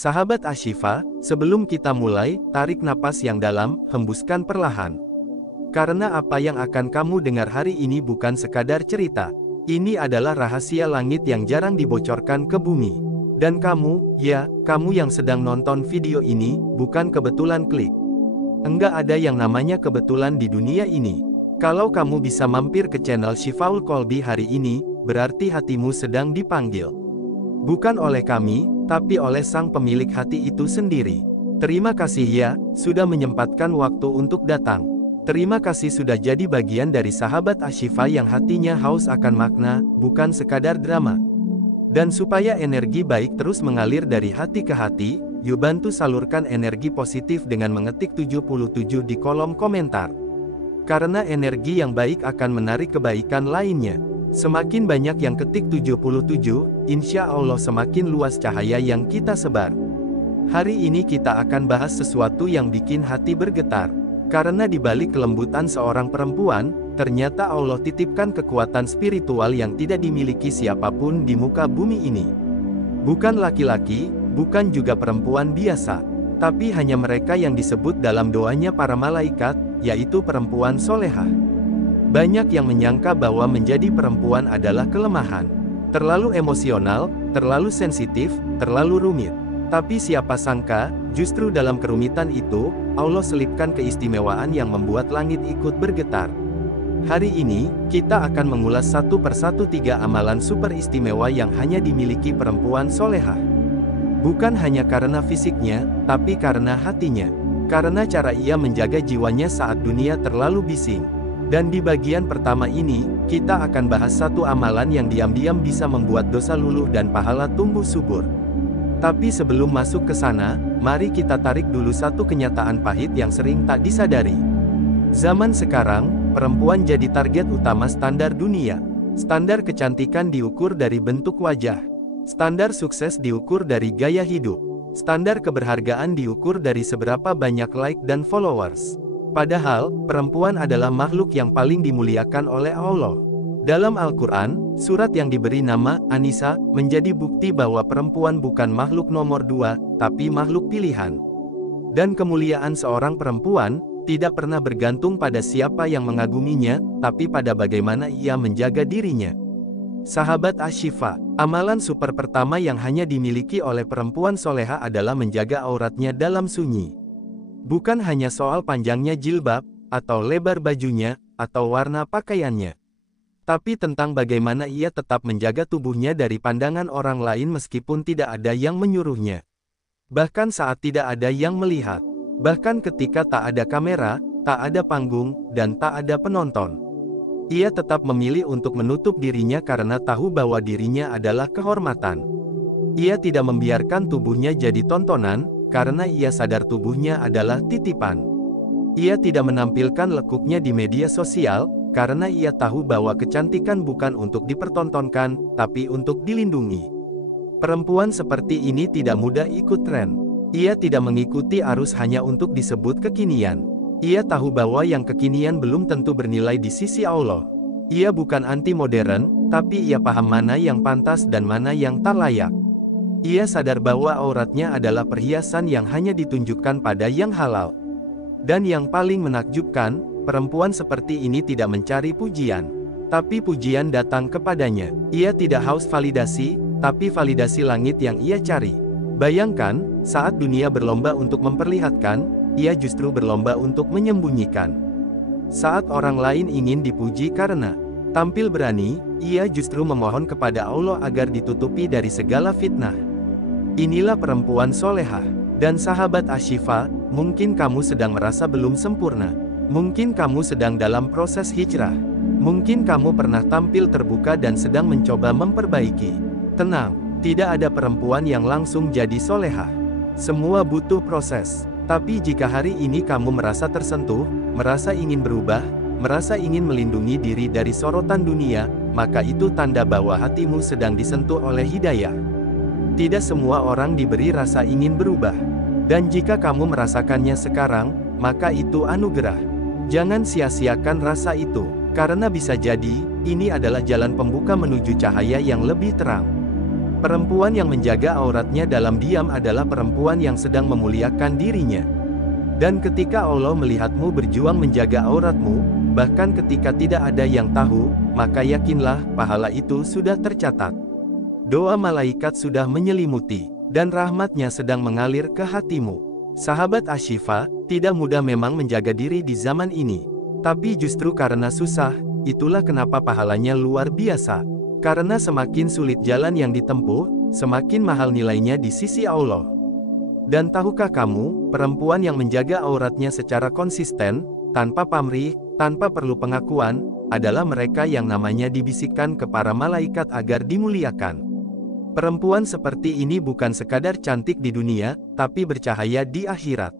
Sahabat Ashifa, sebelum kita mulai, tarik napas yang dalam, hembuskan perlahan. Karena apa yang akan kamu dengar hari ini bukan sekadar cerita. Ini adalah rahasia langit yang jarang dibocorkan ke bumi. Dan kamu, ya, kamu yang sedang nonton video ini, bukan kebetulan klik. Enggak ada yang namanya kebetulan di dunia ini. Kalau kamu bisa mampir ke channel Shifaul Qalbi hari ini, berarti hatimu sedang dipanggil. Bukan oleh kami, tapi oleh sang pemilik hati itu sendiri. Terima kasih ya, sudah menyempatkan waktu untuk datang. Terima kasih sudah jadi bagian dari sahabat Ashifa yang hatinya haus akan makna, bukan sekadar drama. Dan supaya energi baik terus mengalir dari hati ke hati, yuk bantu salurkan energi positif dengan mengetik 77 di kolom komentar. Karena energi yang baik akan menarik kebaikan lainnya. Semakin banyak yang ketik 77, insya Allah semakin luas cahaya yang kita sebar. Hari ini kita akan bahas sesuatu yang bikin hati bergetar. Karena di balik kelembutan seorang perempuan, ternyata Allah titipkan kekuatan spiritual yang tidak dimiliki siapapun di muka bumi ini. Bukan laki-laki, bukan juga perempuan biasa, tapi hanya mereka yang disebut dalam doanya para malaikat, yaitu perempuan solehah. Banyak yang menyangka bahwa menjadi perempuan adalah kelemahan. Terlalu emosional, terlalu sensitif, terlalu rumit. Tapi siapa sangka, justru dalam kerumitan itu, Allah selipkan keistimewaan yang membuat langit ikut bergetar. Hari ini, kita akan mengulas satu persatu 3 amalan super istimewa yang hanya dimiliki perempuan solehah. Bukan hanya karena fisiknya, tapi karena hatinya. Karena cara ia menjaga jiwanya saat dunia terlalu bising. Dan di bagian pertama ini, kita akan bahas satu amalan yang diam-diam bisa membuat dosa luluh dan pahala tumbuh subur. Tapi sebelum masuk ke sana, mari kita tarik dulu satu kenyataan pahit yang sering tak disadari. Zaman sekarang, perempuan jadi target utama standar dunia. Standar kecantikan diukur dari bentuk wajah. Standar sukses diukur dari gaya hidup. Standar keberhargaan diukur dari seberapa banyak like dan followers. Padahal, perempuan adalah makhluk yang paling dimuliakan oleh Allah. Dalam Al-Quran, surat yang diberi nama An-Nisa, menjadi bukti bahwa perempuan bukan makhluk nomor 2, tapi makhluk pilihan. Dan kemuliaan seorang perempuan, tidak pernah bergantung pada siapa yang mengaguminya, tapi pada bagaimana ia menjaga dirinya. Sahabat Ashifa, amalan super pertama yang hanya dimiliki oleh perempuan soleha adalah menjaga auratnya dalam sunyi. Bukan hanya soal panjangnya jilbab, atau lebar bajunya, atau warna pakaiannya. Tapi tentang bagaimana ia tetap menjaga tubuhnya dari pandangan orang lain meskipun tidak ada yang menyuruhnya. Bahkan saat tidak ada yang melihat. Bahkan ketika tak ada kamera, tak ada panggung, dan tak ada penonton. Ia tetap memilih untuk menutup dirinya karena tahu bahwa dirinya adalah kehormatan. Ia tidak membiarkan tubuhnya jadi tontonan, karena ia sadar tubuhnya adalah titipan. Ia tidak menampilkan lekuknya di media sosial, karena ia tahu bahwa kecantikan bukan untuk dipertontonkan, tapi untuk dilindungi. Perempuan seperti ini tidak mudah ikut tren. Ia tidak mengikuti arus hanya untuk disebut kekinian. Ia tahu bahwa yang kekinian belum tentu bernilai di sisi Allah. Ia bukan anti modern, tapi ia paham mana yang pantas dan mana yang tak layak. Ia sadar bahwa auratnya adalah perhiasan yang hanya ditunjukkan pada yang halal. Dan yang paling menakjubkan, perempuan seperti ini tidak mencari pujian. Tapi pujian datang kepadanya. Ia tidak haus validasi, tapi validasi langit yang ia cari. Bayangkan, saat dunia berlomba untuk memperlihatkan, ia justru berlomba untuk menyembunyikan. Saat orang lain ingin dipuji karena tampil berani, ia justru memohon kepada Allah agar ditutupi dari segala fitnah. Inilah perempuan solehah. Dan sahabat Ashifa, mungkin kamu sedang merasa belum sempurna. Mungkin kamu sedang dalam proses hijrah. Mungkin kamu pernah tampil terbuka dan sedang mencoba memperbaiki. Tenang, tidak ada perempuan yang langsung jadi solehah. Semua butuh proses. Tapi jika hari ini kamu merasa tersentuh, merasa ingin berubah, merasa ingin melindungi diri dari sorotan dunia, maka itu tanda bahwa hatimu sedang disentuh oleh hidayah. Tidak semua orang diberi rasa ingin berubah. Dan jika kamu merasakannya sekarang, maka itu anugerah. Jangan sia-siakan rasa itu, karena bisa jadi, ini adalah jalan pembuka menuju cahaya yang lebih terang. Perempuan yang menjaga auratnya dalam diam adalah perempuan yang sedang memuliakan dirinya. Dan ketika Allah melihatmu berjuang menjaga auratmu, bahkan ketika tidak ada yang tahu, maka yakinlah, pahala itu sudah tercatat. Doa malaikat sudah menyelimuti, dan rahmatnya sedang mengalir ke hatimu. Sahabat Ashifa, tidak mudah memang menjaga diri di zaman ini. Tapi justru karena susah, itulah kenapa pahalanya luar biasa. Karena semakin sulit jalan yang ditempuh, semakin mahal nilainya di sisi Allah. Dan tahukah kamu, perempuan yang menjaga auratnya secara konsisten, tanpa pamrih, tanpa perlu pengakuan, adalah mereka yang namanya dibisikkan ke para malaikat agar dimuliakan. Perempuan seperti ini bukan sekadar cantik di dunia, tapi bercahaya di akhirat.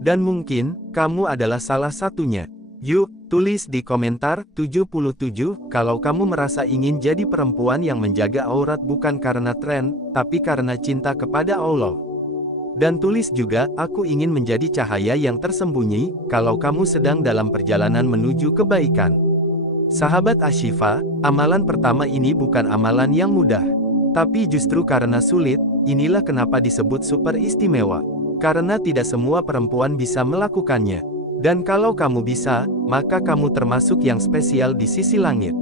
Dan mungkin, kamu adalah salah satunya. Yuk, tulis di komentar 77 kalau kamu merasa ingin jadi perempuan yang menjaga aurat bukan karena tren, tapi karena cinta kepada Allah. Dan tulis juga, aku ingin menjadi cahaya yang tersembunyi, kalau kamu sedang dalam perjalanan menuju kebaikan. Sahabat Ashifa, amalan pertama ini bukan amalan yang mudah. Tapi justru karena sulit, inilah kenapa disebut super istimewa. Karena tidak semua perempuan bisa melakukannya. Dan kalau kamu bisa, maka kamu termasuk yang spesial di sisi langit.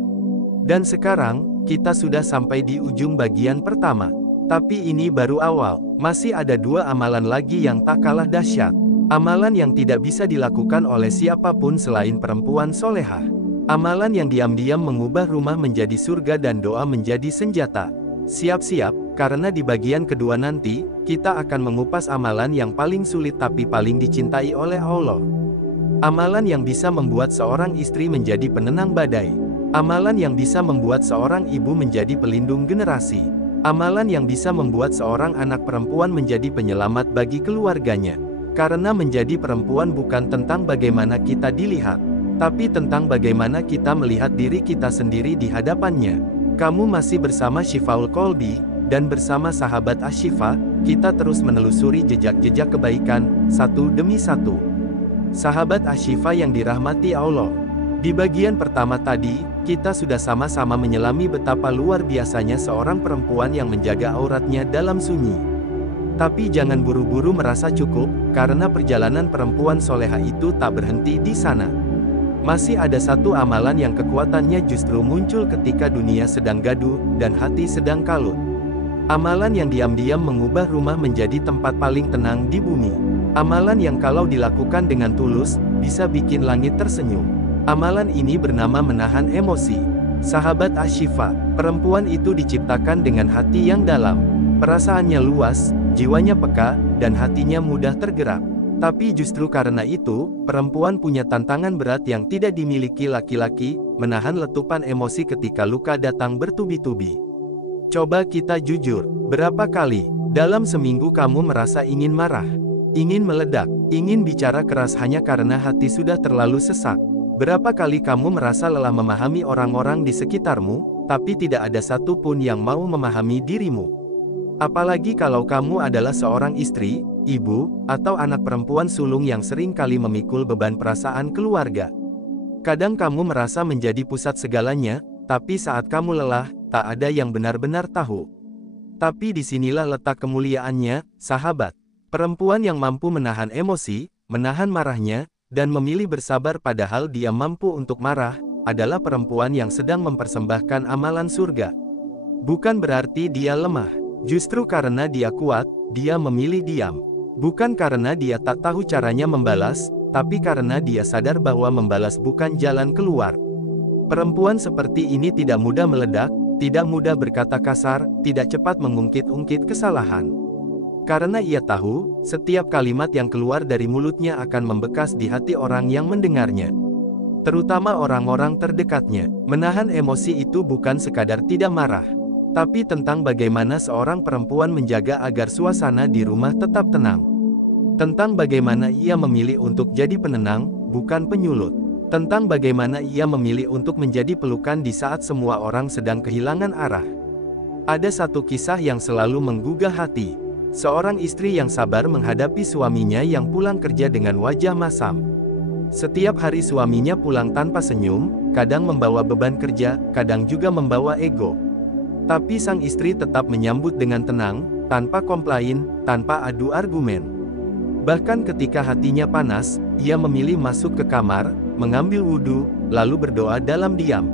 Dan sekarang, kita sudah sampai di ujung bagian pertama. Tapi ini baru awal, masih ada 2 amalan lagi yang tak kalah dahsyat. Amalan yang tidak bisa dilakukan oleh siapapun selain perempuan solehah. Amalan yang diam-diam mengubah rumah menjadi surga dan doa menjadi senjata. Siap-siap, karena di bagian kedua nanti, kita akan mengupas amalan yang paling sulit tapi paling dicintai oleh Allah. Amalan yang bisa membuat seorang istri menjadi penenang badai. Amalan yang bisa membuat seorang ibu menjadi pelindung generasi. Amalan yang bisa membuat seorang anak perempuan menjadi penyelamat bagi keluarganya. Karena menjadi perempuan bukan tentang bagaimana kita dilihat, tapi tentang bagaimana kita melihat diri kita sendiri di hadapannya. Kamu masih bersama Shifaul Qalbi, dan bersama sahabat Ashifa, kita terus menelusuri jejak-jejak kebaikan, satu demi satu. Sahabat Ashifa yang dirahmati Allah. Di bagian pertama tadi, kita sudah sama-sama menyelami betapa luar biasanya seorang perempuan yang menjaga auratnya dalam sunyi. Tapi jangan buru-buru merasa cukup, karena perjalanan perempuan soleha itu tak berhenti di sana. Masih ada satu amalan yang kekuatannya justru muncul ketika dunia sedang gaduh, dan hati sedang kalut. Amalan yang diam-diam mengubah rumah menjadi tempat paling tenang di bumi. Amalan yang kalau dilakukan dengan tulus, bisa bikin langit tersenyum. Amalan ini bernama menahan emosi. Sahabat Ashifa, perempuan itu diciptakan dengan hati yang dalam. Perasaannya luas, jiwanya peka, dan hatinya mudah tergerak. Tapi justru karena itu, perempuan punya tantangan berat yang tidak dimiliki laki-laki, menahan letupan emosi ketika luka datang bertubi-tubi. Coba kita jujur, berapa kali, dalam seminggu kamu merasa ingin marah, ingin meledak, ingin bicara keras hanya karena hati sudah terlalu sesak? Berapa kali kamu merasa lelah memahami orang-orang di sekitarmu, tapi tidak ada satupun yang mau memahami dirimu? Apalagi kalau kamu adalah seorang istri, ibu, atau anak perempuan sulung yang sering kali memikul beban perasaan keluarga. Kadang kamu merasa menjadi pusat segalanya, tapi saat kamu lelah, tak ada yang benar-benar tahu. Tapi disinilah letak kemuliaannya, sahabat. Perempuan yang mampu menahan emosi, menahan marahnya, dan memilih bersabar padahal dia mampu untuk marah, adalah perempuan yang sedang mempersembahkan amalan surga. Bukan berarti dia lemah. Justru karena dia kuat, dia memilih diam. Bukan karena dia tak tahu caranya membalas, tapi karena dia sadar bahwa membalas bukan jalan keluar. Perempuan seperti ini tidak mudah meledak, tidak mudah berkata kasar, tidak cepat mengungkit-ungkit kesalahan. Karena ia tahu, setiap kalimat yang keluar dari mulutnya akan membekas di hati orang yang mendengarnya. Terutama orang-orang terdekatnya. Menahan emosi itu bukan sekadar tidak marah, tapi tentang bagaimana seorang perempuan menjaga agar suasana di rumah tetap tenang. Tentang bagaimana ia memilih untuk jadi penenang, bukan penyulut. Tentang bagaimana ia memilih untuk menjadi pelukan di saat semua orang sedang kehilangan arah. Ada satu kisah yang selalu menggugah hati. Seorang istri yang sabar menghadapi suaminya yang pulang kerja dengan wajah masam. Setiap hari suaminya pulang tanpa senyum, kadang membawa beban kerja, kadang juga membawa ego. Tapi sang istri tetap menyambut dengan tenang, tanpa komplain, tanpa adu argumen. Bahkan ketika hatinya panas, ia memilih masuk ke kamar, mengambil wudhu, lalu berdoa dalam diam.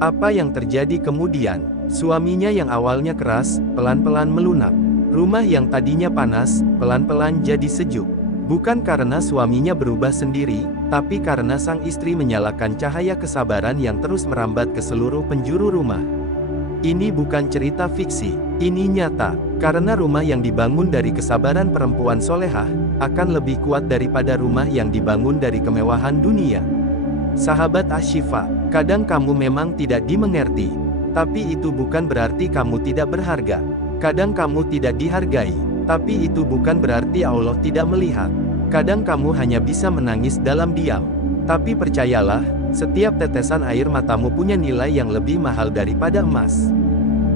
Apa yang terjadi kemudian? Suaminya yang awalnya keras, pelan-pelan melunak. Rumah yang tadinya panas, pelan-pelan jadi sejuk. Bukan karena suaminya berubah sendiri, tapi karena sang istri menyalakan cahaya kesabaran yang terus merambat ke seluruh penjuru rumah. Ini bukan cerita fiksi, ini nyata, karena rumah yang dibangun dari kesabaran perempuan solehah, akan lebih kuat daripada rumah yang dibangun dari kemewahan dunia. Sahabat Ashifa, kadang kamu memang tidak dimengerti, tapi itu bukan berarti kamu tidak berharga. Kadang kamu tidak dihargai, tapi itu bukan berarti Allah tidak melihat. Kadang kamu hanya bisa menangis dalam diam. Tapi percayalah, setiap tetesan air matamu punya nilai yang lebih mahal daripada emas.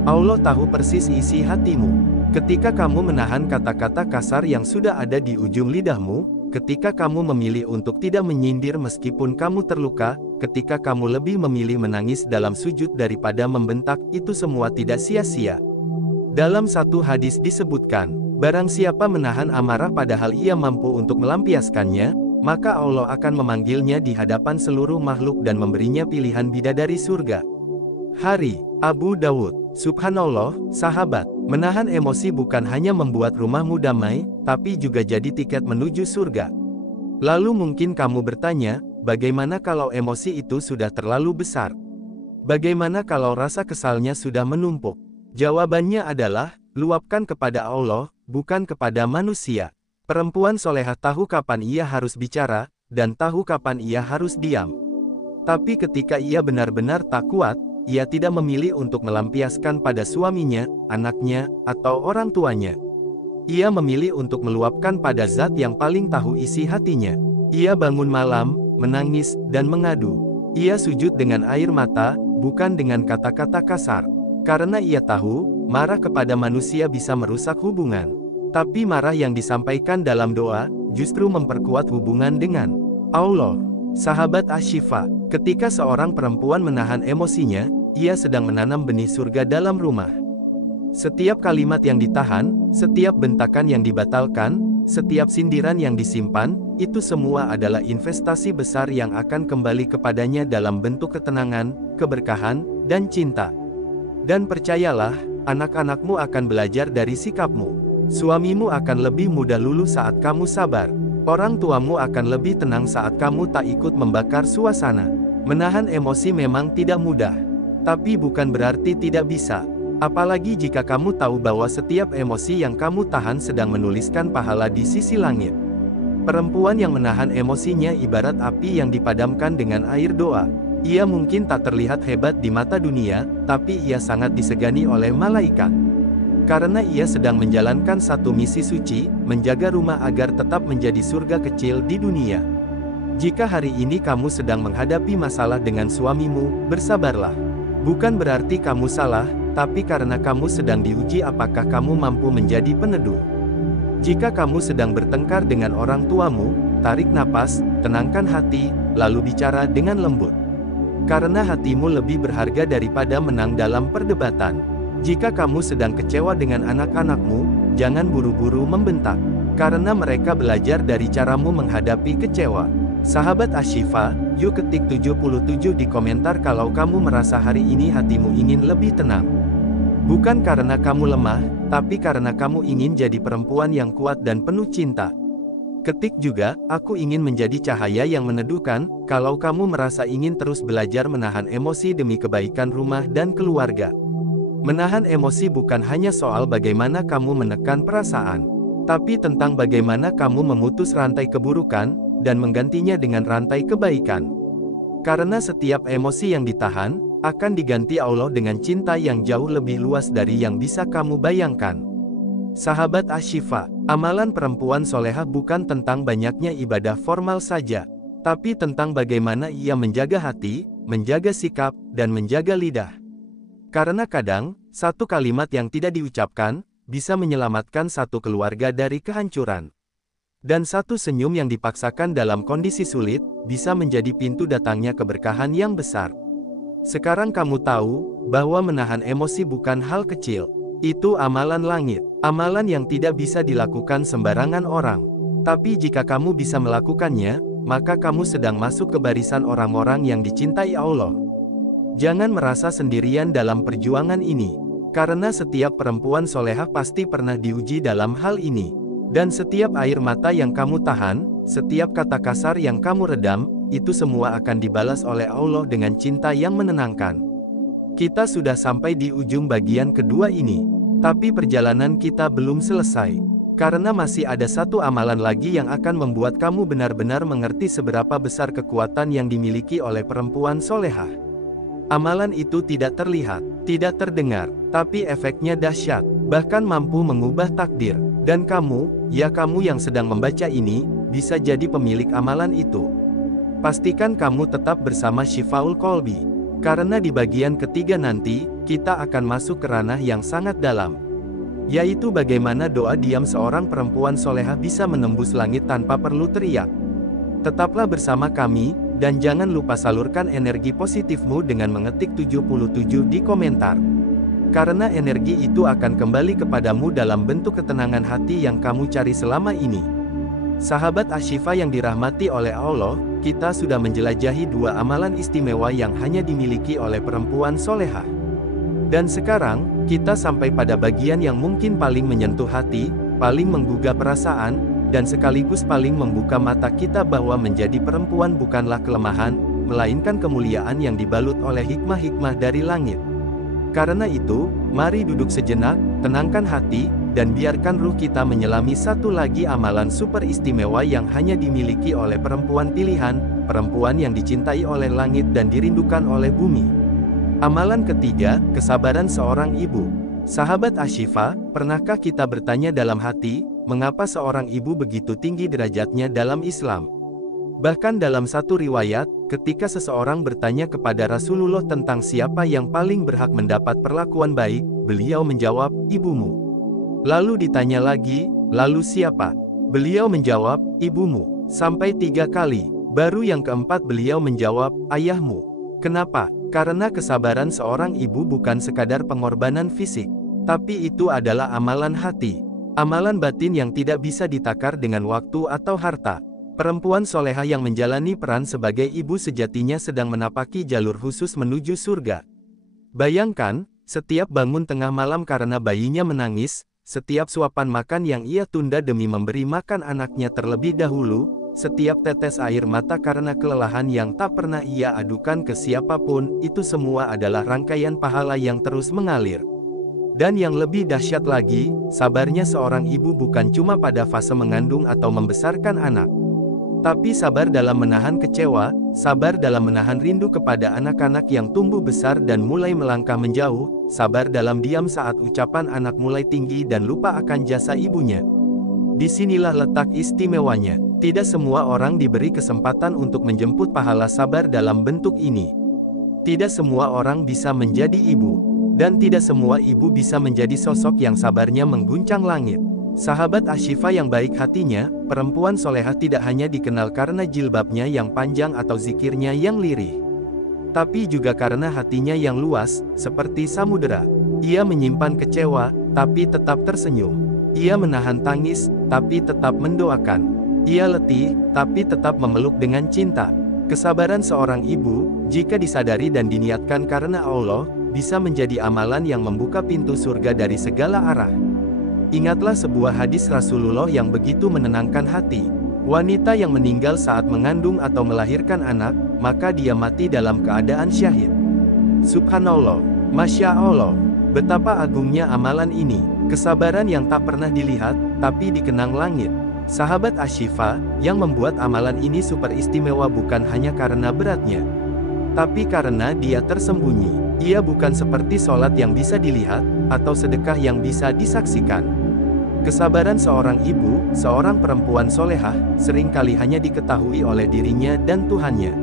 Allah tahu persis isi hatimu. Ketika kamu menahan kata-kata kasar yang sudah ada di ujung lidahmu, ketika kamu memilih untuk tidak menyindir meskipun kamu terluka, ketika kamu lebih memilih menangis dalam sujud daripada membentak, itu semua tidak sia-sia. Dalam satu hadis disebutkan, barang siapa menahan amarah padahal ia mampu untuk melampiaskannya, maka Allah akan memanggilnya di hadapan seluruh makhluk dan memberinya pilihan bidadari surga. Hari, Abu Dawud. Subhanallah, sahabat, menahan emosi bukan hanya membuat rumahmu damai, tapi juga jadi tiket menuju surga. Lalu mungkin kamu bertanya, bagaimana kalau emosi itu sudah terlalu besar? Bagaimana kalau rasa kesalnya sudah menumpuk? Jawabannya adalah, luapkan kepada Allah, bukan kepada manusia. Perempuan solehah tahu kapan ia harus bicara, dan tahu kapan ia harus diam. Tapi ketika ia benar-benar tak kuat, ia tidak memilih untuk melampiaskan pada suaminya, anaknya, atau orang tuanya. Ia memilih untuk meluapkan pada zat yang paling tahu isi hatinya. Ia bangun malam, menangis, dan mengadu. Ia sujud dengan air mata, bukan dengan kata-kata kasar. Karena ia tahu, marah kepada manusia bisa merusak hubungan. Tapi marah yang disampaikan dalam doa, justru memperkuat hubungan dengan Allah. Sahabat Ashifa, ketika seorang perempuan menahan emosinya, ia sedang menanam benih surga dalam rumah. Setiap kalimat yang ditahan, setiap bentakan yang dibatalkan, setiap sindiran yang disimpan, itu semua adalah investasi besar yang akan kembali kepadanya dalam bentuk ketenangan, keberkahan, dan cinta. Dan percayalah, anak-anakmu akan belajar dari sikapmu. Suamimu akan lebih mudah luluh saat kamu sabar. Orang tuamu akan lebih tenang saat kamu tak ikut membakar suasana. Menahan emosi memang tidak mudah. Tapi bukan berarti tidak bisa. Apalagi jika kamu tahu bahwa setiap emosi yang kamu tahan sedang menuliskan pahala di sisi langit. Perempuan yang menahan emosinya ibarat api yang dipadamkan dengan air doa. Ia mungkin tak terlihat hebat di mata dunia, tapi ia sangat disegani oleh malaikat. Karena ia sedang menjalankan satu misi suci, menjaga rumah agar tetap menjadi surga kecil di dunia. Jika hari ini kamu sedang menghadapi masalah dengan suamimu, bersabarlah. Bukan berarti kamu salah, tapi karena kamu sedang diuji apakah kamu mampu menjadi peneduh. Jika kamu sedang bertengkar dengan orang tuamu, tarik napas, tenangkan hati, lalu bicara dengan lembut. Karena hatimu lebih berharga daripada menang dalam perdebatan. Jika kamu sedang kecewa dengan anak-anakmu, jangan buru-buru membentak. Karena mereka belajar dari caramu menghadapi kecewa. Sahabat Ashifa, yuk ketik 77 di komentar kalau kamu merasa hari ini hatimu ingin lebih tenang. Bukan karena kamu lemah, tapi karena kamu ingin jadi perempuan yang kuat dan penuh cinta. Ketik juga, aku ingin menjadi cahaya yang meneduhkan, kalau kamu merasa ingin terus belajar menahan emosi demi kebaikan rumah dan keluarga. Menahan emosi bukan hanya soal bagaimana kamu menekan perasaan, tapi tentang bagaimana kamu memutus rantai keburukan, dan menggantinya dengan rantai kebaikan. Karena setiap emosi yang ditahan, akan diganti Allah dengan cinta yang jauh lebih luas dari yang bisa kamu bayangkan. Sahabat Ashifa, amalan perempuan solehah bukan tentang banyaknya ibadah formal saja, tapi tentang bagaimana ia menjaga hati, menjaga sikap, dan menjaga lidah. Karena kadang, satu kalimat yang tidak diucapkan, bisa menyelamatkan satu keluarga dari kehancuran. Dan satu senyum yang dipaksakan dalam kondisi sulit, bisa menjadi pintu datangnya keberkahan yang besar. Sekarang kamu tahu bahwa menahan emosi bukan hal kecil. Itu amalan langit, amalan yang tidak bisa dilakukan sembarangan orang. Tapi jika kamu bisa melakukannya, maka kamu sedang masuk ke barisan orang-orang yang dicintai Allah. Jangan merasa sendirian dalam perjuangan ini, karena setiap perempuan solehah pasti pernah diuji dalam hal ini. Dan setiap air mata yang kamu tahan, setiap kata kasar yang kamu redam, itu semua akan dibalas oleh Allah dengan cinta yang menenangkan. Kita sudah sampai di ujung bagian kedua ini, tapi perjalanan kita belum selesai. Karena masih ada satu amalan lagi yang akan membuat kamu benar-benar mengerti seberapa besar kekuatan yang dimiliki oleh perempuan solehah. Amalan itu tidak terlihat, tidak terdengar, tapi efeknya dahsyat, bahkan mampu mengubah takdir. Dan kamu, ya kamu yang sedang membaca ini, bisa jadi pemilik amalan itu. Pastikan kamu tetap bersama Syifaul Qalbi, karena di bagian ketiga nanti, kita akan masuk ke ranah yang sangat dalam, yaitu bagaimana doa diam seorang perempuan solehah bisa menembus langit tanpa perlu teriak. Tetaplah bersama kami, dan jangan lupa salurkan energi positifmu dengan mengetik 77 di komentar. Karena energi itu akan kembali kepadamu dalam bentuk ketenangan hati yang kamu cari selama ini. Sahabat Ashifa yang dirahmati oleh Allah, kita sudah menjelajahi dua amalan istimewa yang hanya dimiliki oleh perempuan solehah. Dan sekarang, kita sampai pada bagian yang mungkin paling menyentuh hati, paling menggugah perasaan, dan sekaligus paling membuka mata kita bahwa menjadi perempuan bukanlah kelemahan, melainkan kemuliaan yang dibalut oleh hikmah-hikmah dari langit. Karena itu, mari duduk sejenak, tenangkan hati, dan biarkan ruh kita menyelami satu lagi amalan super istimewa yang hanya dimiliki oleh perempuan pilihan, perempuan yang dicintai oleh langit dan dirindukan oleh bumi. Amalan ketiga, kesabaran seorang ibu. Sahabat Ashifa, pernahkah kita bertanya dalam hati, mengapa seorang ibu begitu tinggi derajatnya dalam Islam? Bahkan dalam satu riwayat, ketika seseorang bertanya kepada Rasulullah tentang siapa yang paling berhak mendapat perlakuan baik, beliau menjawab, ibumu. Lalu ditanya lagi, lalu siapa? Beliau menjawab, ibumu. Sampai 3 kali. Baru yang keempat beliau menjawab, ayahmu. Kenapa? Karena kesabaran seorang ibu bukan sekadar pengorbanan fisik, tapi itu adalah amalan hati. Amalan batin yang tidak bisa ditakar dengan waktu atau harta. Perempuan solehah yang menjalani peran sebagai ibu sejatinya sedang menapaki jalur khusus menuju surga. Bayangkan, setiap bangun tengah malam karena bayinya menangis, setiap suapan makan yang ia tunda demi memberi makan anaknya terlebih dahulu, setiap tetes air mata karena kelelahan yang tak pernah ia adukan ke siapapun, itu semua adalah rangkaian pahala yang terus mengalir. Dan yang lebih dahsyat lagi, sabarnya seorang ibu bukan cuma pada fase mengandung atau membesarkan anak. Tapi sabar dalam menahan kecewa, sabar dalam menahan rindu kepada anak-anak yang tumbuh besar dan mulai melangkah menjauh, sabar dalam diam saat ucapan anak mulai tinggi dan lupa akan jasa ibunya. Disinilah letak istimewanya. Tidak semua orang diberi kesempatan untuk menjemput pahala sabar dalam bentuk ini. Tidak semua orang bisa menjadi ibu. Dan tidak semua ibu bisa menjadi sosok yang sabarnya mengguncang langit. Sahabat Ashifa yang baik hatinya, perempuan solehah tidak hanya dikenal karena jilbabnya yang panjang atau zikirnya yang lirih, tapi juga karena hatinya yang luas, seperti samudera. Ia menyimpan kecewa, tapi tetap tersenyum. Ia menahan tangis, tapi tetap mendoakan. Ia letih, tapi tetap memeluk dengan cinta. Kesabaran seorang ibu, jika disadari dan diniatkan karena Allah, bisa menjadi amalan yang membuka pintu surga dari segala arah. Ingatlah sebuah hadis Rasulullah yang begitu menenangkan hati. Wanita yang meninggal saat mengandung atau melahirkan anak, maka dia mati dalam keadaan syahid. Subhanallah, Masya Allah, betapa agungnya amalan ini. Kesabaran yang tak pernah dilihat, tapi dikenang langit. Sahabat Ashifa, yang membuat amalan ini super istimewa bukan hanya karena beratnya, tapi karena dia tersembunyi. Ia bukan seperti sholat yang bisa dilihat, atau sedekah yang bisa disaksikan. Kesabaran seorang ibu, seorang perempuan solehah, seringkali hanya diketahui oleh dirinya dan Tuhannya.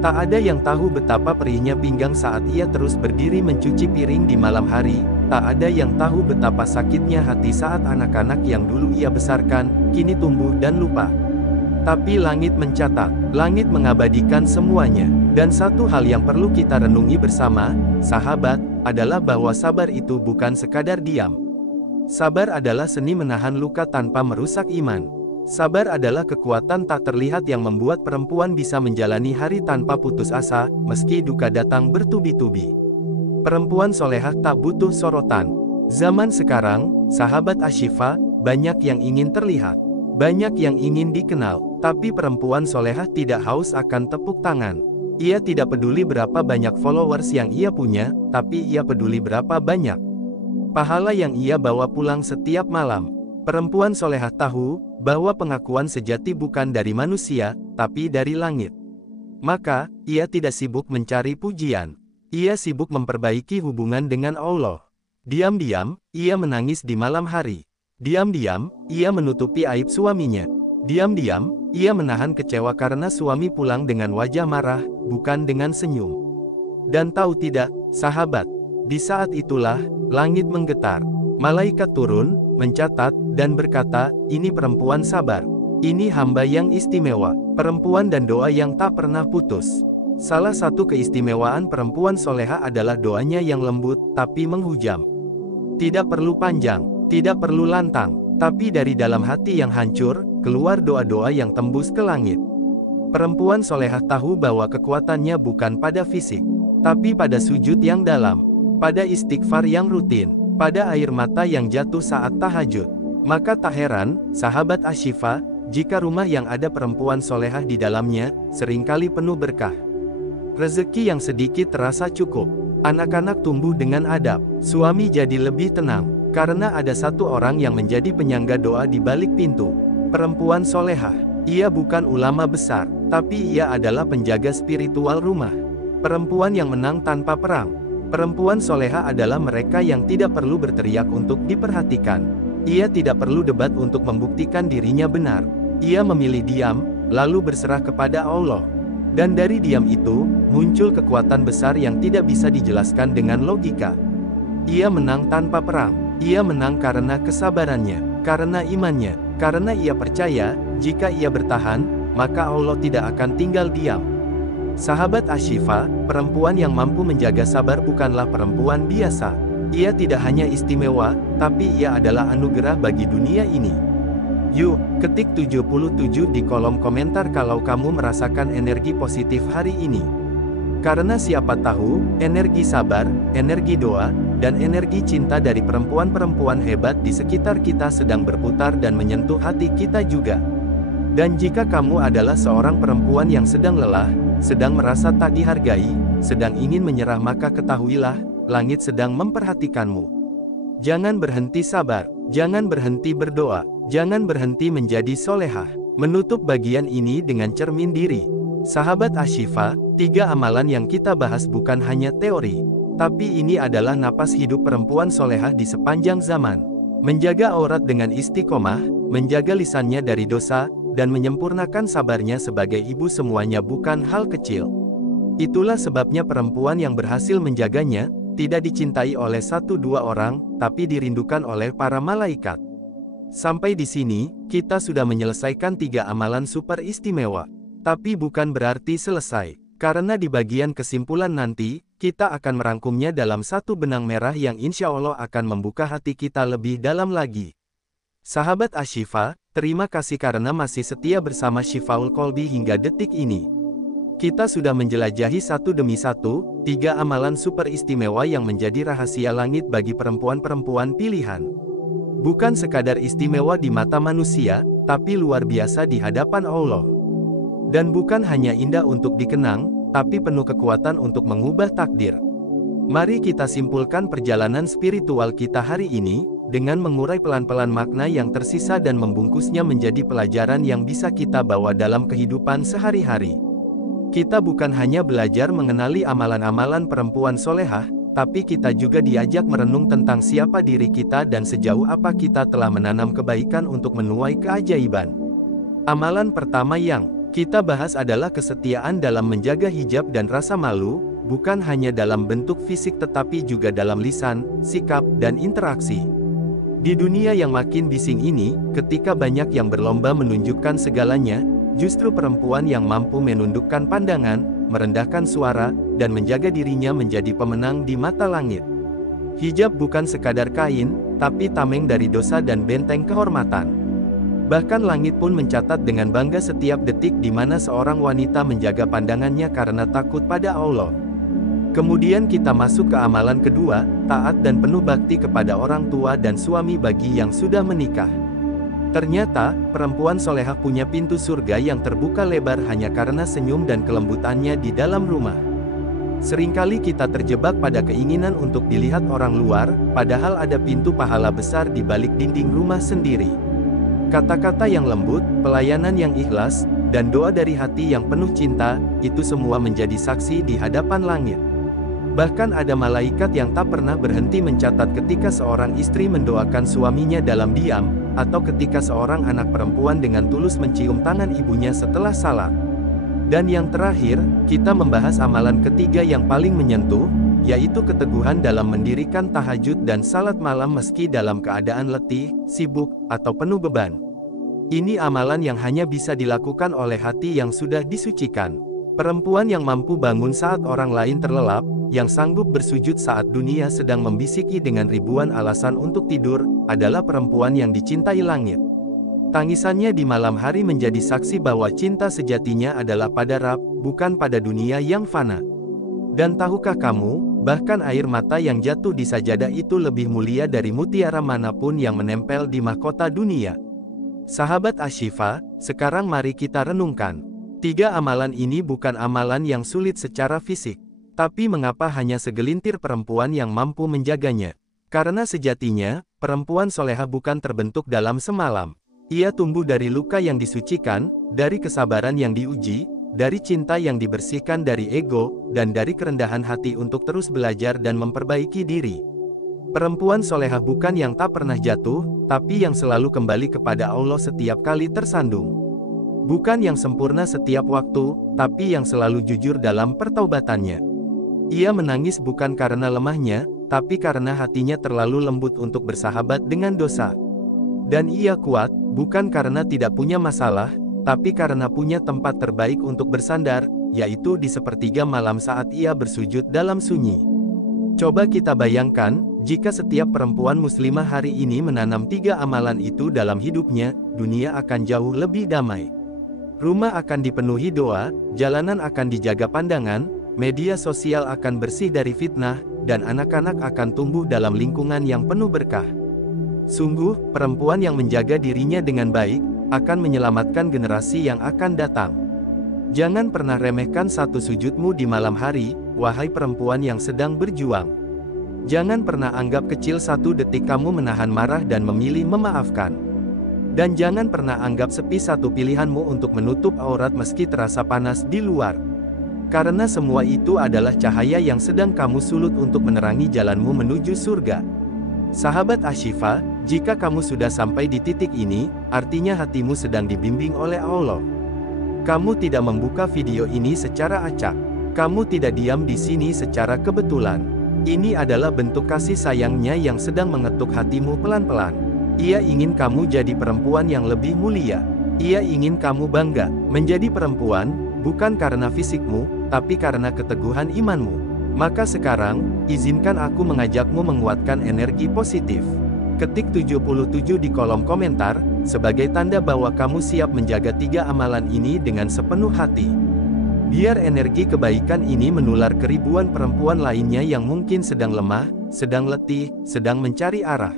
Tak ada yang tahu betapa perihnya pinggang saat ia terus berdiri mencuci piring di malam hari. Tak ada yang tahu betapa sakitnya hati saat anak-anak yang dulu ia besarkan, kini tumbuh dan lupa. Tapi langit mencatat, langit mengabadikan semuanya. Dan satu hal yang perlu kita renungi bersama, sahabat, adalah bahwa sabar itu bukan sekadar diam. Sabar adalah seni menahan luka tanpa merusak iman. Sabar adalah kekuatan tak terlihat yang membuat perempuan bisa menjalani hari tanpa putus asa, meski duka datang bertubi-tubi. Perempuan solehah tak butuh sorotan. Zaman sekarang, sahabat Ashifa, banyak yang ingin terlihat. Banyak yang ingin dikenal, tapi perempuan solehah tidak haus akan tepuk tangan. Ia tidak peduli berapa banyak followers yang ia punya, tapi ia peduli berapa banyak pahala yang ia bawa pulang setiap malam. Perempuan solehah tahu bahwa pengakuan sejati bukan dari manusia, tapi dari langit. Maka, ia tidak sibuk mencari pujian. Ia sibuk memperbaiki hubungan dengan Allah. Diam-diam, ia menangis di malam hari. Diam-diam, ia menutupi aib suaminya. Diam-diam, ia menahan kecewa karena suami pulang dengan wajah marah, bukan dengan senyum. Dan tahu tidak, sahabat, di saat itulah, langit menggetar. Malaikat turun, mencatat, dan berkata, ini perempuan sabar. Ini hamba yang istimewa, perempuan dan doa yang tak pernah putus. Salah satu keistimewaan perempuan soleha adalah doanya yang lembut, tapi menghujam. Tidak perlu panjang, tidak perlu lantang, tapi dari dalam hati yang hancur, keluar doa-doa yang tembus ke langit. Perempuan soleha tahu bahwa kekuatannya bukan pada fisik, tapi pada sujud yang dalam, pada istighfar yang rutin, pada air mata yang jatuh saat tahajud. Maka tak heran, sahabat Ashifa, jika rumah yang ada perempuan solehah di dalamnya, seringkali penuh berkah. Rezeki yang sedikit terasa cukup. Anak-anak tumbuh dengan adab. Suami jadi lebih tenang, karena ada satu orang yang menjadi penyangga doa di balik pintu. Perempuan solehah. Ia bukan ulama besar, tapi ia adalah penjaga spiritual rumah. Perempuan yang menang tanpa perang. Perempuan soleha adalah mereka yang tidak perlu berteriak untuk diperhatikan. Ia tidak perlu debat untuk membuktikan dirinya benar. Ia memilih diam, lalu berserah kepada Allah. Dan dari diam itu, muncul kekuatan besar yang tidak bisa dijelaskan dengan logika. Ia menang tanpa perang. Ia menang karena kesabarannya, karena imannya, karena ia percaya, jika ia bertahan, maka Allah tidak akan tinggal diam. Sahabat Ashifa, perempuan yang mampu menjaga sabar bukanlah perempuan biasa. Ia tidak hanya istimewa, tapi ia adalah anugerah bagi dunia ini. Yuk, ketik 77 di kolom komentar kalau kamu merasakan energi positif hari ini. Karena siapa tahu, energi sabar, energi doa, dan energi cinta dari perempuan-perempuan hebat di sekitar kita sedang berputar dan menyentuh hati kita juga. Dan jika kamu adalah seorang perempuan yang sedang lelah, sedang merasa tak dihargai, sedang ingin menyerah, maka ketahuilah, langit sedang memperhatikanmu. Jangan berhenti sabar, jangan berhenti berdoa, jangan berhenti menjadi solehah. Menutup bagian ini dengan cermin diri. Sahabat Ashifa, 3 amalan yang kita bahas bukan hanya teori, tapi ini adalah napas hidup perempuan solehah di sepanjang zaman. Menjaga aurat dengan istiqomah, menjaga lisannya dari dosa, dan menyempurnakan sabarnya sebagai ibu semuanya bukan hal kecil. Itulah sebabnya perempuan yang berhasil menjaganya, tidak dicintai oleh 1-2 orang, tapi dirindukan oleh para malaikat. Sampai di sini, kita sudah menyelesaikan 3 amalan super istimewa. Tapi bukan berarti selesai, karena di bagian kesimpulan nanti, kita akan merangkumnya dalam satu benang merah yang insya Allah akan membuka hati kita lebih dalam lagi. Sahabat Ashifa, terima kasih karena masih setia bersama Shifaul Qalbi hingga detik ini. Kita sudah menjelajahi satu demi satu, 3 amalan super istimewa yang menjadi rahasia langit bagi perempuan-perempuan pilihan. Bukan sekadar istimewa di mata manusia, tapi luar biasa di hadapan Allah. Dan bukan hanya indah untuk dikenang, tapi penuh kekuatan untuk mengubah takdir. Mari kita simpulkan perjalanan spiritual kita hari ini, dengan mengurai pelan-pelan makna yang tersisa dan membungkusnya menjadi pelajaran yang bisa kita bawa dalam kehidupan sehari-hari. Kita bukan hanya belajar mengenali amalan-amalan perempuan solehah, tapi kita juga diajak merenung tentang siapa diri kita dan sejauh apa kita telah menanam kebaikan untuk menuai keajaiban. Amalan pertama yang kita bahas adalah kesetiaan dalam menjaga hijab dan rasa malu, bukan hanya dalam bentuk fisik tetapi juga dalam lisan, sikap, dan interaksi. Di dunia yang makin bising ini, ketika banyak yang berlomba menunjukkan segalanya, Justru perempuan yang mampu menundukkan pandangan, merendahkan suara, dan menjaga dirinya menjadi pemenang di mata langit. Hijab bukan sekadar kain, tapi tameng dari dosa dan benteng kehormatan. Bahkan langit pun mencatat dengan bangga setiap detik di mana seorang wanita menjaga pandangannya karena takut pada Allah. Kemudian kita masuk ke amalan kedua, taat dan penuh bakti kepada orang tua dan suami bagi yang sudah menikah. Ternyata, perempuan solehah punya pintu surga yang terbuka lebar hanya karena senyum dan kelembutannya di dalam rumah. Seringkali kita terjebak pada keinginan untuk dilihat orang luar, padahal ada pintu pahala besar di balik dinding rumah sendiri. Kata-kata yang lembut, pelayanan yang ikhlas, dan doa dari hati yang penuh cinta, itu semua menjadi saksi di hadapan langit. Bahkan ada malaikat yang tak pernah berhenti mencatat ketika seorang istri mendoakan suaminya dalam diam, atau ketika seorang anak perempuan dengan tulus mencium tangan ibunya setelah salat. Dan yang terakhir, kita membahas amalan ketiga yang paling menyentuh, yaitu keteguhan dalam mendirikan tahajud dan salat malam meski dalam keadaan letih, sibuk, atau penuh beban. Ini amalan yang hanya bisa dilakukan oleh hati yang sudah disucikan. Perempuan yang mampu bangun saat orang lain terlelap, yang sanggup bersujud saat dunia sedang membisiki dengan ribuan alasan untuk tidur, adalah perempuan yang dicintai langit. Tangisannya di malam hari menjadi saksi bahwa cinta sejatinya adalah pada Rabb, bukan pada dunia yang fana. Dan tahukah kamu, bahkan air mata yang jatuh di sajadah itu lebih mulia dari mutiara manapun yang menempel di mahkota dunia. Sahabat Ashifa, sekarang mari kita renungkan. 3 amalan ini bukan amalan yang sulit secara fisik. Tapi mengapa hanya segelintir perempuan yang mampu menjaganya? Karena sejatinya, perempuan solehah bukan terbentuk dalam semalam. Ia tumbuh dari luka yang disucikan, dari kesabaran yang diuji, dari cinta yang dibersihkan dari ego, dan dari kerendahan hati untuk terus belajar dan memperbaiki diri. Perempuan solehah bukan yang tak pernah jatuh, tapi yang selalu kembali kepada Allah setiap kali tersandung. Bukan yang sempurna setiap waktu, tapi yang selalu jujur dalam pertaubatannya. Ia menangis bukan karena lemahnya, tapi karena hatinya terlalu lembut untuk bersahabat dengan dosa. Dan ia kuat, bukan karena tidak punya masalah, tapi karena punya tempat terbaik untuk bersandar, yaitu di sepertiga malam saat ia bersujud dalam sunyi. Coba kita bayangkan, jika setiap perempuan muslimah hari ini menanam 3 amalan itu dalam hidupnya, dunia akan jauh lebih damai. Rumah akan dipenuhi doa, jalanan akan dijaga pandangan, media sosial akan bersih dari fitnah, dan anak-anak akan tumbuh dalam lingkungan yang penuh berkah. Sungguh, perempuan yang menjaga dirinya dengan baik, akan menyelamatkan generasi yang akan datang. Jangan pernah remehkan satu sujudmu di malam hari, wahai perempuan yang sedang berjuang. Jangan pernah anggap kecil satu detik kamu menahan marah dan memilih memaafkan. Dan jangan pernah anggap sepi satu pilihanmu untuk menutup aurat meski terasa panas di luar. Karena semua itu adalah cahaya yang sedang kamu sulut untuk menerangi jalanmu menuju surga. Sahabat Ashifa, jika kamu sudah sampai di titik ini, artinya hatimu sedang dibimbing oleh Allah. Kamu tidak membuka video ini secara acak. Kamu tidak diam di sini secara kebetulan. Ini adalah bentuk kasih sayangnya yang sedang mengetuk hatimu pelan-pelan. Ia ingin kamu jadi perempuan yang lebih mulia. Ia ingin kamu bangga menjadi perempuan, bukan karena fisikmu, tapi karena keteguhan imanmu. Maka sekarang, izinkan aku mengajakmu menguatkan energi positif. Ketik 77 di kolom komentar, sebagai tanda bahwa kamu siap menjaga 3 amalan ini dengan sepenuh hati. Biar energi kebaikan ini menular ke ribuan perempuan lainnya yang mungkin sedang lemah, sedang letih, sedang mencari arah.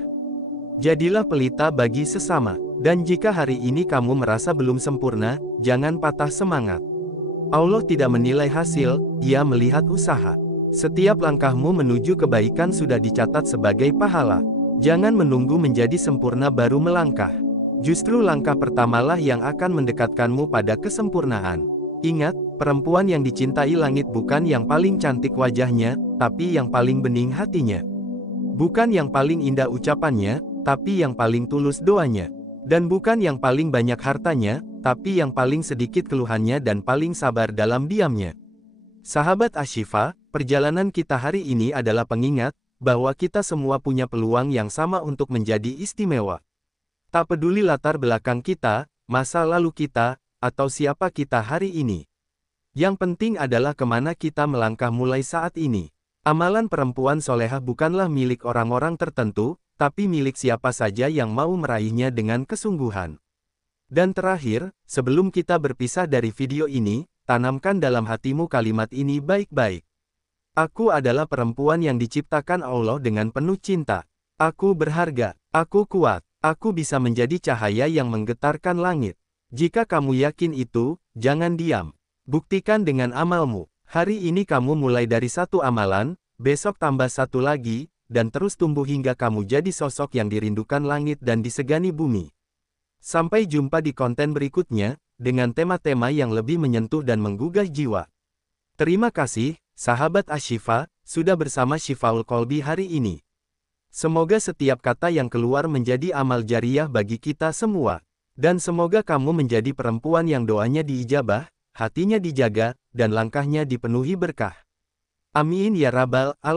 Jadilah pelita bagi sesama. Dan jika hari ini kamu merasa belum sempurna, jangan patah semangat. Allah tidak menilai hasil, Ia melihat usaha. Setiap langkahmu menuju kebaikan sudah dicatat sebagai pahala. Jangan menunggu menjadi sempurna baru melangkah. Justru langkah pertamalah yang akan mendekatkanmu pada kesempurnaan. Ingat, perempuan yang dicintai langit bukan yang paling cantik wajahnya, tapi yang paling bening hatinya. Bukan yang paling indah ucapannya, tapi yang paling tulus doanya. Dan bukan yang paling banyak hartanya, tapi yang paling sedikit keluhannya dan paling sabar dalam diamnya. Sahabat Ashifa, perjalanan kita hari ini adalah pengingat, bahwa kita semua punya peluang yang sama untuk menjadi istimewa. Tak peduli latar belakang kita, masa lalu kita, atau siapa kita hari ini. Yang penting adalah kemana kita melangkah mulai saat ini. Amalan perempuan solehah bukanlah milik orang-orang tertentu, tapi milik siapa saja yang mau meraihnya dengan kesungguhan. Dan terakhir, sebelum kita berpisah dari video ini, tanamkan dalam hatimu kalimat ini baik-baik. Aku adalah perempuan yang diciptakan Allah dengan penuh cinta. Aku berharga, aku kuat, aku bisa menjadi cahaya yang menggetarkan langit. Jika kamu yakin itu, jangan diam. Buktikan dengan amalmu. Hari ini kamu mulai dari satu amalan, besok tambah satu lagi, dan terus tumbuh hingga kamu jadi sosok yang dirindukan langit dan disegani bumi. Sampai jumpa di konten berikutnya, dengan tema-tema yang lebih menyentuh dan menggugah jiwa. Terima kasih, sahabat Ashifa, sudah bersama Shifaul Qalbi hari ini. Semoga setiap kata yang keluar menjadi amal jariyah bagi kita semua. Dan semoga kamu menjadi perempuan yang doanya diijabah, hatinya dijaga, dan langkahnya dipenuhi berkah. Amin ya rabbal alamin.